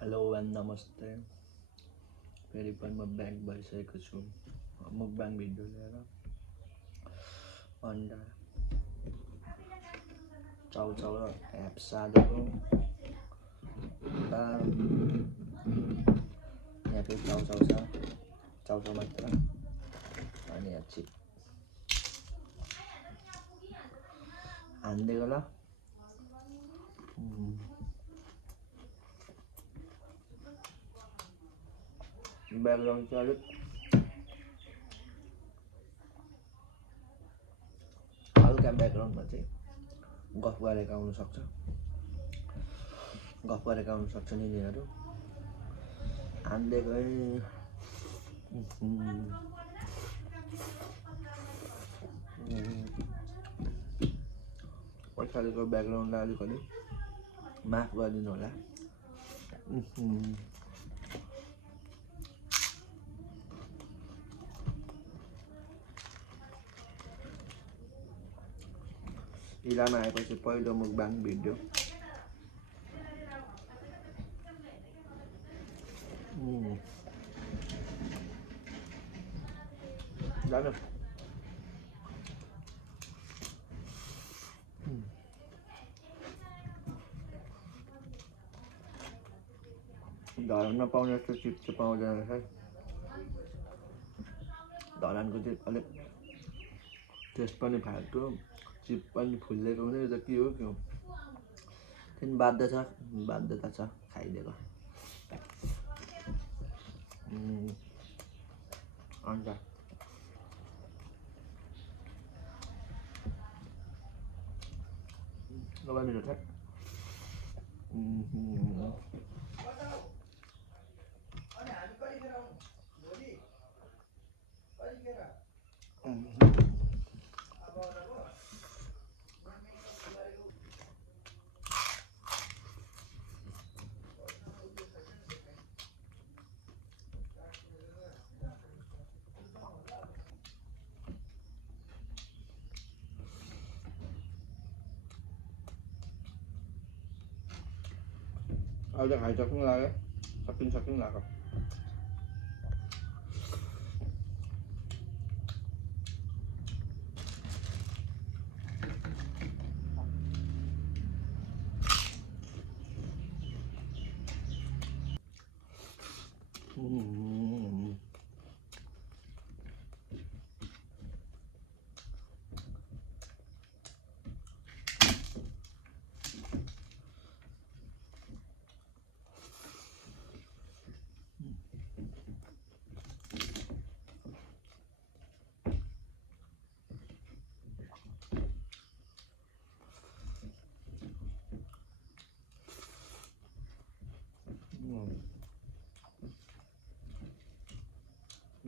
Hello and नमस्ते। फेरि पनि म ब्याक भइसकेको छु मुकबाङ भिडियो लिएर। अन्त चाउचाउ र एप साधेको यहाँ फेरि चाउचाउ छ, चाउचाउ मात्र। अनि यहाँ चिप हानिदिएको ल। ब्याकग्राउन्ड चाहिँ अलिक हल्का ब्याकग्राउन्डमा चाहिँ गफ गरेको आउनुसक्छ, यिनीहरू हानिदिएकै। पछाडिको ब्याकग्राउन्डलाई अलिकति माफ गरिदिनु होला। इलामा आएपछि पहिलो मुकबाङ भिडियो। जानु धरानमा पाउने जस्तो चिप चाहिँ पाउँदैन रहेछ। धरानको चाहिँ अलिक टेस्ट पनि फाल्टो, चिप पनि फुलिदिएको हुने। यो त के हो त्यहाँदेखि बाध्यता छ खाइदिएको। अन्त मिठो छ। अहिले खाइसक्नु लाग्यो, सकिन लाग्यो।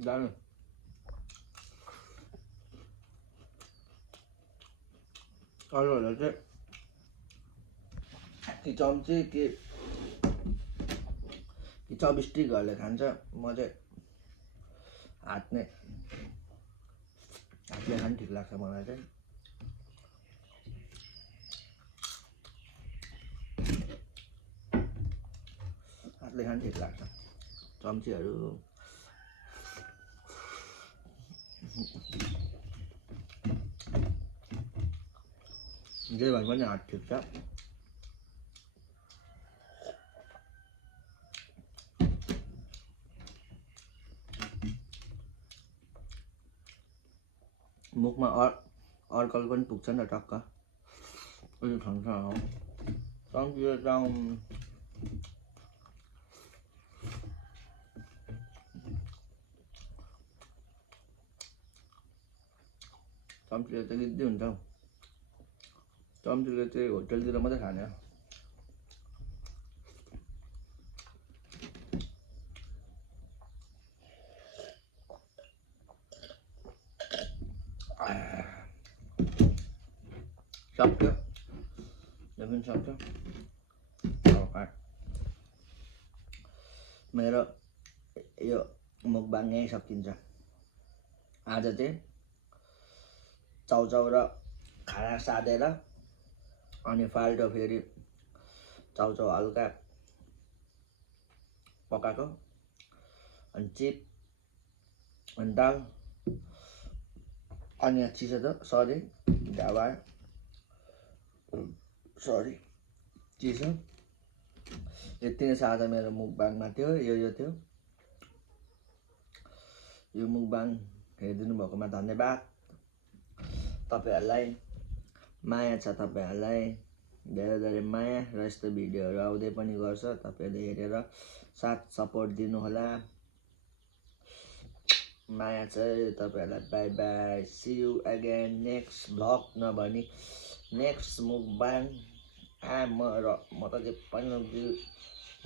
जानु अरूहरूलाई चाहिँ कि चम्ची कि चपस्टिकहरूले खान्छ। म चाहिँ हातले खानु ठिक लाग्छ मलाई चाहिँ। हातले खानु ठिक लाग्छ। चम्चीहरू जे भए पनि हात ठिक छ। मुखमा अर्कल पनि पुग्छ नि त टक्क। उयो खान्छ चम्चीले चम्चीले त गिद्दी हुन्छ हौ। चम्चीले चाहिँ होटेलतिर मात्रै खाने हो। सक्यो यो पनि सक्यो। मेरो यो मुकबाङ यहीँ सकिन्छ। आज चाहिँ चाउचाउ र खाना साधेर अनि फाल्टो फेरि चाउचाउ हल्का पकाएको अनि चिप अनि दाल अनि यहाँ चिसो त सरी ढाबा सरी चिसो यति नै छ आज मेरो मुकबाङमा थियो यो थियो यो मुकबाङ हेरिदिनु भएकोमा धन्यवाद तपाईहरुलाई माया छ तपाईहरुलाई धेरै धेरै माया र यस्तो भिडियोहरु आउँदै पनि गर्छ तपाईहरुले हेरेर साथ सपोर्ट दिनु होला माया छ तपाईहरुलाई bye bye C you again next vlog नभनी नेक्स्ट मुकबाङ म त जे पनि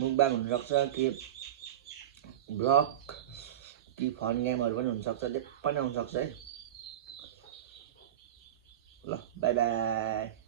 मुकबाङ हुन सक्छ कि भ्लग कि फन गेमहरु पनि हुन सक्छ जे पनि हुन सक्छ है ल बाइ बाइ